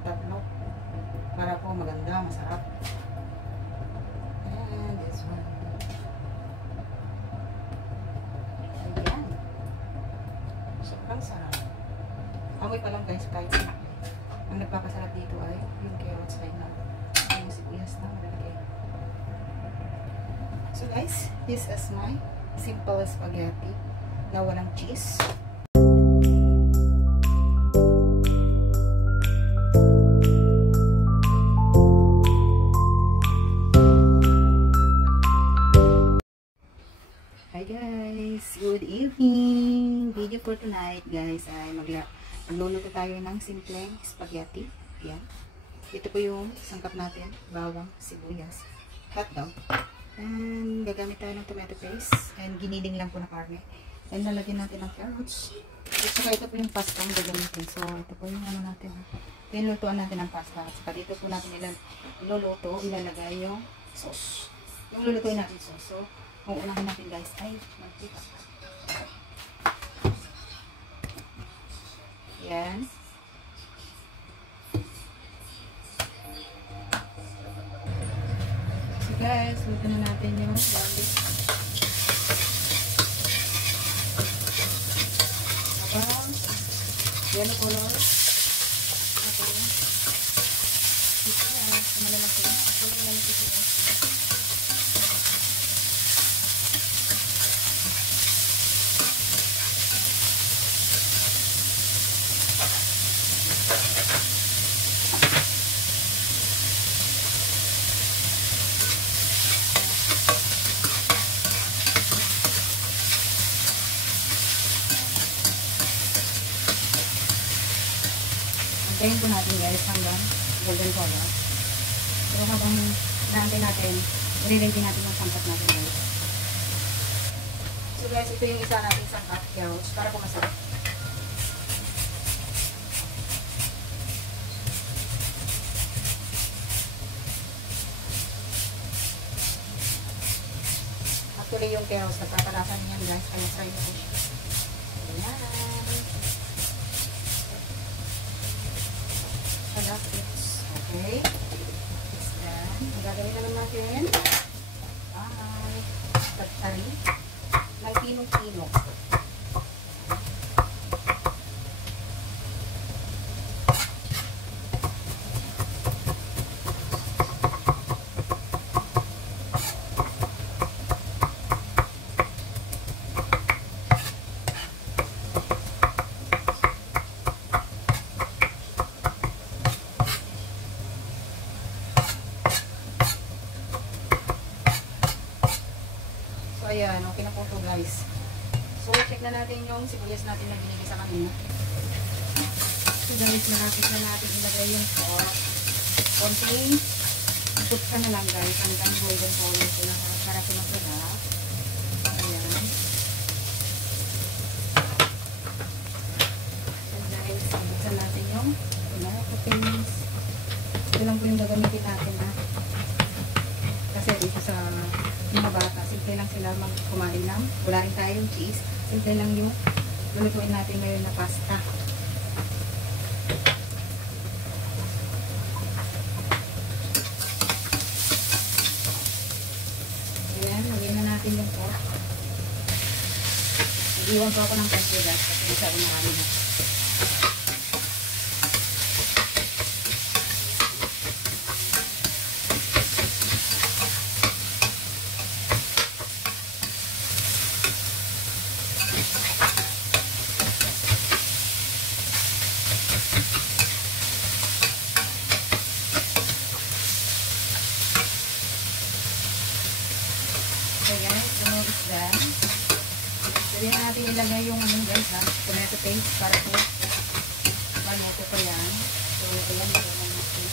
tatlo. Para po maganda, masarap. And this one. Ayan. Sobrang sarap. Amoy pa lang guys, kahit ang nagpapasarap dito ay yung carrots ay na yung sibuyas na malalagay. So guys, this is my simple spaghetti na walang cheese. Hi guys! Good evening! Video for tonight guys ay magluluto tayo ng simpleng spaghetti. Yan. Ito po yung sangkap natin. Bawang, sibuyas, hotdog. And gagamit tayo ng tomato paste. And giniling lang po na karne. And lalagyan natin ng carrots. At saka ito po yung pasta ang gagamitin. So ito po yung ano natin. Pinulutuan natin ang pasta. At saka dito po natin ilalagay yung sauce. Yung lulutuin natin sauce. So ang unahin natin guys ay mantika. Yan. So guys, luto na natin yung garlic. Tapos, yellow color. Ito yung malalaki. Ito yung malalaki. Antayin po natin guys hanggang golden color. So habang naantay natin, i-ready natin yung sangkap natin guys. So guys, ito yung isa natin sangkap, carrots, para po masarap. Actually yung carrots, nagpapalasan niyan guys, kaya try mo po siya. Ayan. Okay. Then, ang gagawin naman natin ay tagtari ng pinong-pino. Ayan, okay na po ito guys. So, check na natin yung sibuyas natin na binigay sa kanina. So guys, malapit na natin ilagay yung pork. Konting put ka na lang guys. Hanggang golden color sila para sumasarap. Ayan. And guys, buksan natin yung tomato paste. Ito lang po yung gagamitin natin ha. Kasi dito sa mga bata, simple lang sila kumain ng. Wala rin tayong cheese. Simple lang yung lulutuin natin ngayon na pasta. Ayan, lagyan na natin yung pork. Nag-iwan po ako ng pasta guys kasi masyado marami na. Ayan, sunod is done. Sabihin natin ilagay yung ano guys ha, tomato paste para po maluto ko yan. So, ayan, ilagay natin.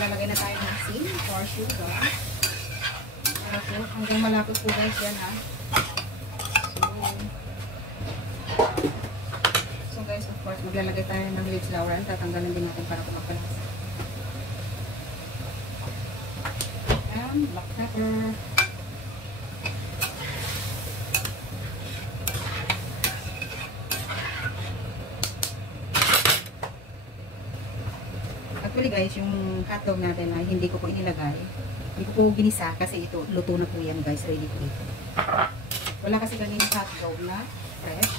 maglalagay na tayo ng asin or sugar. Hanggang malapot po guys yan ha. So guys, of course, maglalagay tayo ng leaves lauran. Tatanggalin din natin para kumapalasa. Ayan, black pepper. Actually guys, yung hotdog natin ay hindi ko po inilagay. Hindi ko po ginisa kasi ito, luto na po yan guys, ready to eat. Wala kasi kanina hotdog na fresh.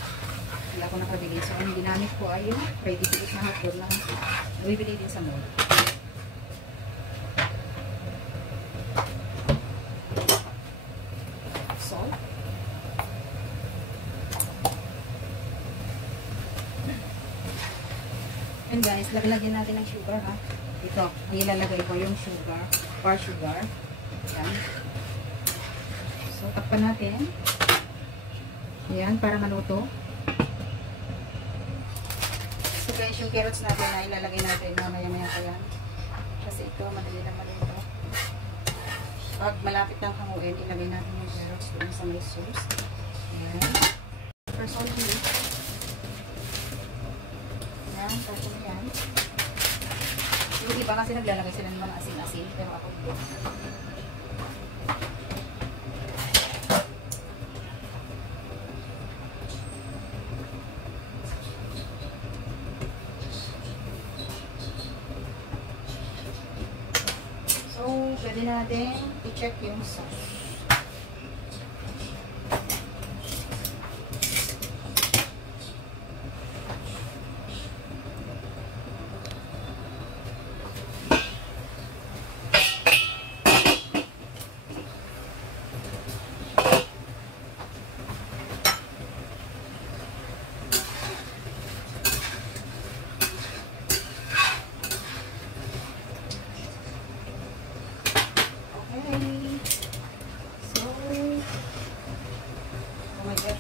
Wala ko nakabili. So, ang ginamit ko ay yung ready to eat na hotdog na nabibili din sa mall. Salt. And guys, lagyan natin ng sugar ha. Ito, ang ilalagay ko yung sugar, bar sugar. Yan. So, takpan natin. Yan, para maluto. So guys, yung carrots natin na ilalagay natin mamaya-maya pa yan. Kasi ito, madali lang maluto. Pag malapit ng hanguin, ilagay natin yung carrots doon sa may sauce. Yan. First one ulit. Yan, tapos yan. Yung iba kasi naglalagay sila ng mga asin-asin, pero ako hindi. So, pwede natin i-check yung sauce.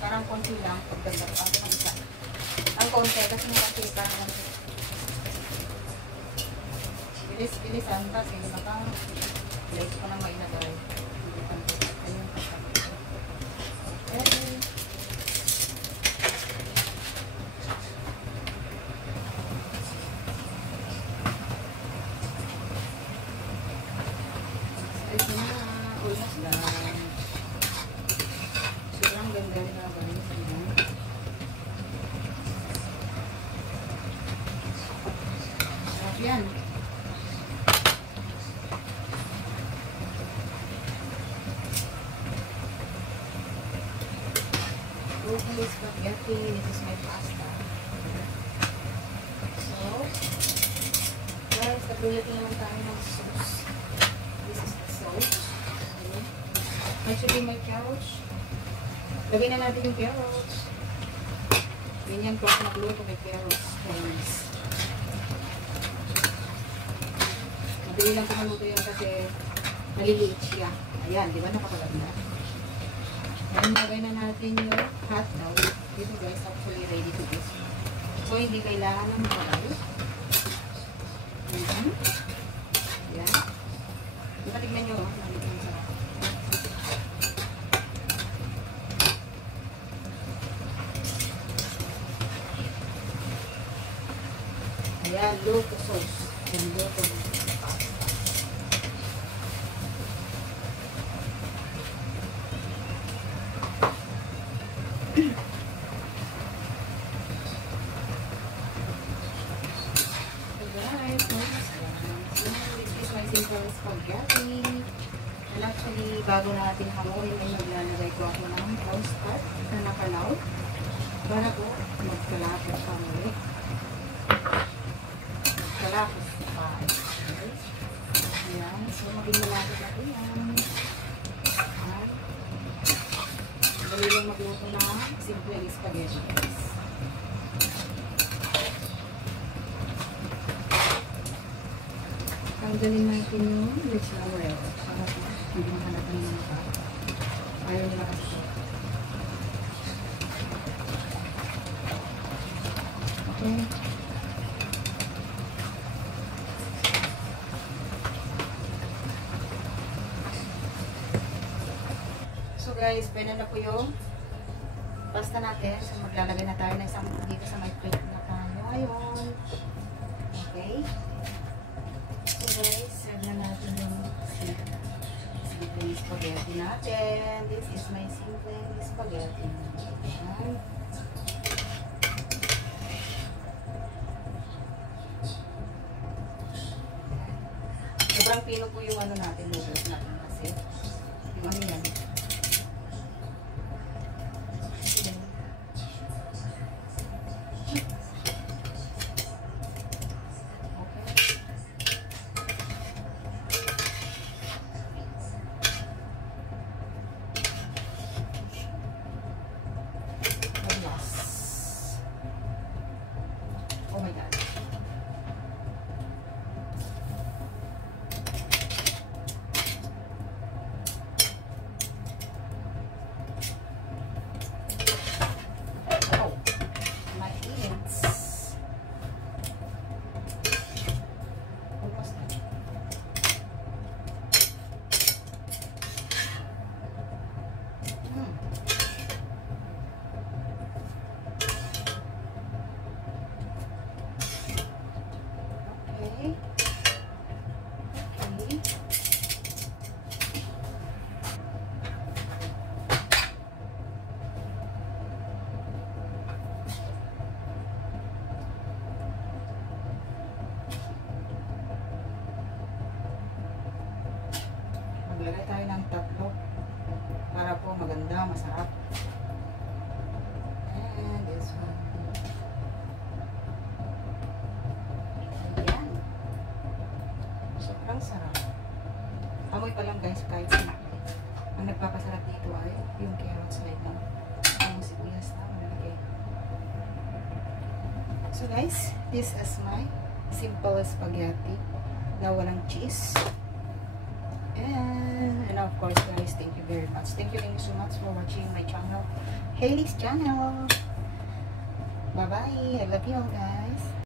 Parang konti lang pagdagdag pa ng isa. Ang konti kasi kasi parang konti. Bilis-bilisan kasi makang late ko na mailagay. Okay. Ito na, almost done. Sobrang ganda rin na ba yun sa inyo? Sarap yan. Okay, spaghetti. This is my pasta. So, guys, nagluto naman tayo ng sauce. This is the sauce. Okay. Actually, my carrots. Lagay na natin yung carrots. Ganyan po ako nagluto kay carrots. Guys. Madali lang kumaluto yan kasi maliliit siya. Ayan, di ba nakapaganda? Ngayon, lagay na natin yung hot dog. Dito guys, actually ready to eat. So, hindi kailangan ng makalay. Ayan. Diba, tignan nyo. Ayan, luto sauce. Ayan, luto. Spaghetti. And actually, bago natin hamuin, ay maglalagay ko ako ng cornstarch na nakalaw para po magkalapit pa muli. Kalapit pa. Ayan. So, maging malapit na po yan. Ayan. Dali lang magluto na simple spaghetti. Tanggalin natin yung leche laurel. Para po, hindi mahalata naman pa. Ayaw nila kasi. Okay. So guys, pwede na po yung pasta natin. So maglalagay na tayo ng isang dito sa may plate na tayo ngayon. Okay. So guys, serve na natin yung simple spaghetti natin. This is my simple spaghetti. Ayan. Sobrang pino po yung ano natin, noodles natin kasi. Yung ano yan. Oh my God. Oh, my eats. Almost done. Okay. Maglagay tayo ng tatlo para po maganda, masarap. And this one. Ayan. Sobrang sarap. Amoy pa lang guys, kahit sila. Ang nagpapasarap dito ay yung carrots na ito. Ang sibuyas na malaki. So guys, this is my simple spaghetti na walang cheese. And of course guys, thank you very much. Thank you so much for watching my channel, Hailey's channel. Bye bye. I love you all guys.